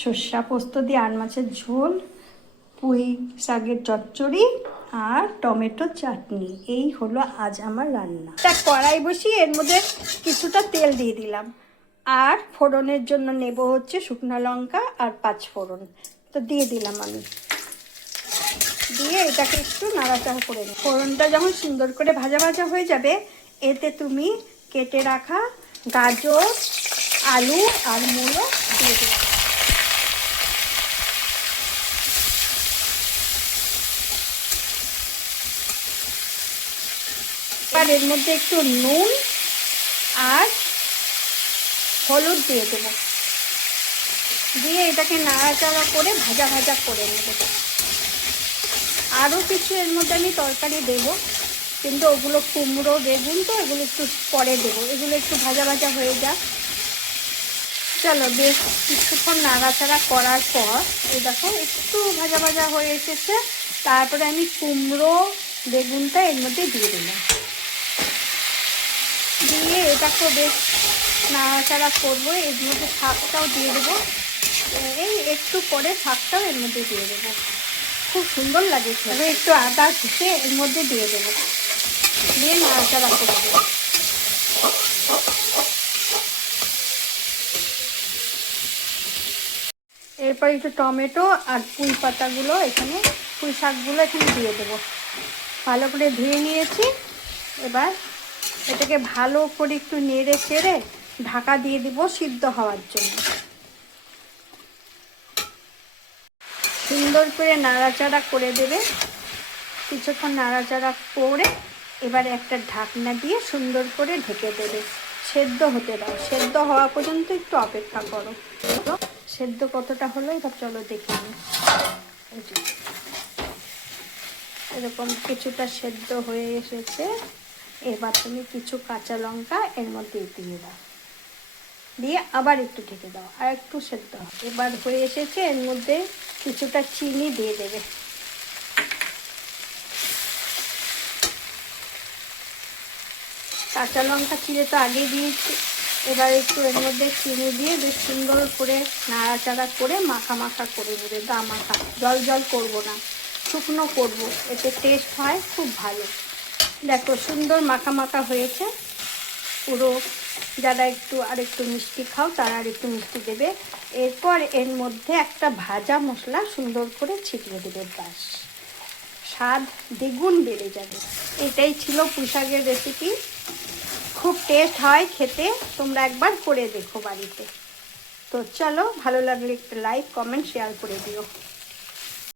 সর্ষা পোস্ত দিয়ে আর মাছের ঝোল, পুঁই শাকের চচ্চড়ি আর টমেটো চাটনি, এই হলো আজ আমার রান্না। একটা কড়াই বসিয়ে এর মধ্যে কিছুটা তেল দিয়ে দিলাম, আর ফোড়নের জন্য নেব হচ্ছে শুকনো লঙ্কা আর 5 ফোড়ন। তো দিয়ে দিলাম আমি, দিয়ে এটাকে একটু নাড়াচাড়া করে নিই। ফোড়নটা যখন সুন্দর করে ভাজা ভাজা হয়ে যাবে, এতে তুমি কেটে রাখা গাজর, আলু আর মূলো দিয়ে দিলাম। আর এর মধ্যে একটু নুন আর হলুদ দিয়ে দেবো, দিয়ে এটাকে নাড়াচাড়া করে ভাজা ভাজা করে নেব। আরও কিছু এর মধ্যে আমি তরকারি দেবো, কিন্তু ওগুলো কুমড়ো বেগুন, তো এগুলো একটু পরে দেবো। এগুলো একটু ভাজা ভাজা হয়ে যাক। চলো, বেশ কিছুক্ষণ নাড়াচাড়া করার পর এই দেখো একটু ভাজা ভাজা হয়ে এসেছে। তারপরে আমি কুমড়ো বেগুনটা এর মধ্যে দিয়ে দিলাম, দিয়ে এটাকে বেশ নাড়াচাড়া করবো। এর মধ্যে শাকটাও দিয়ে দেবো, এই একটু পরে শাকটাও এর মধ্যে দিয়ে দেবো। খুব সুন্দর লাগে। এবার একটু আদা ঘষে এর মধ্যে দিয়ে দেবো, দিয়ে নাড়াচাড়া করে দেবো। এরপর একটু টমেটো আর পুঁই পাতাগুলো এখানে, পুঁই শাকগুলো এখানে দিয়ে দেবো। ভালো করে ধুয়ে নিয়েছি। এবার এটাকে ভালো করে একটু নেড়ে চেড়ে ঢাকা দিয়ে দিব সিদ্ধ হওয়ার জন্য। সুন্দর করে নাড়াচাড়া করে দেবে। কিছুক্ষণ নাড়াচাড়া করে এবারে একটা ঢাকনা দিয়ে সুন্দর করে ঢেকে দেবে। সেদ্ধ হতে দাও, সেদ্ধ হওয়া পর্যন্ত একটু অপেক্ষা করো। তো সেদ্ধ কতটা হলো এবার চলো দেখে নিই। এরকম কিছুটা সেদ্ধ হয়ে এসেছে। এবার তুমি কিছু কাঁচা লঙ্কা এর মধ্যে দিয়ে দাও, দিয়ে আবার একটু ঢেকে দাও, আর একটু সেদ্ধ হয়। এবার হয়ে এসেছে, এর মধ্যে কিছুটা চিনি দিয়ে দেবে। কাঁচা লঙ্কা চিড়ে তো আগে দিয়েছি। এবার একটু এর মধ্যে চিনি দিয়ে বেশ সুন্দর করে নাড়াচাড়া করে মাখা মাখা করে নেবে। গা মাখা, জল জল করবো না, শুকনো করব, এতে টেস্ট হয় খুব ভালো। দেখো সুন্দর মাখা মাখা হয়েছে পুরো। যারা একটু মিষ্টি খাও তারা আর একটু মিষ্টি দেবে। এরপর এর মধ্যে একটা ভাজা মশলা সুন্দর করে ছিটিয়ে দেবে, ব্যাস স্বাদ দ্বিগুণ বেড়ে যাবে। এটাই ছিল পুঁই শাকের রেসিপি। খুব টেস্ট হয় খেতে, তোমরা একবার করে দেখো বাড়িতে। তো চলো, ভালো লাগলে একটা লাইক কমেন্ট শেয়ার করে দিও।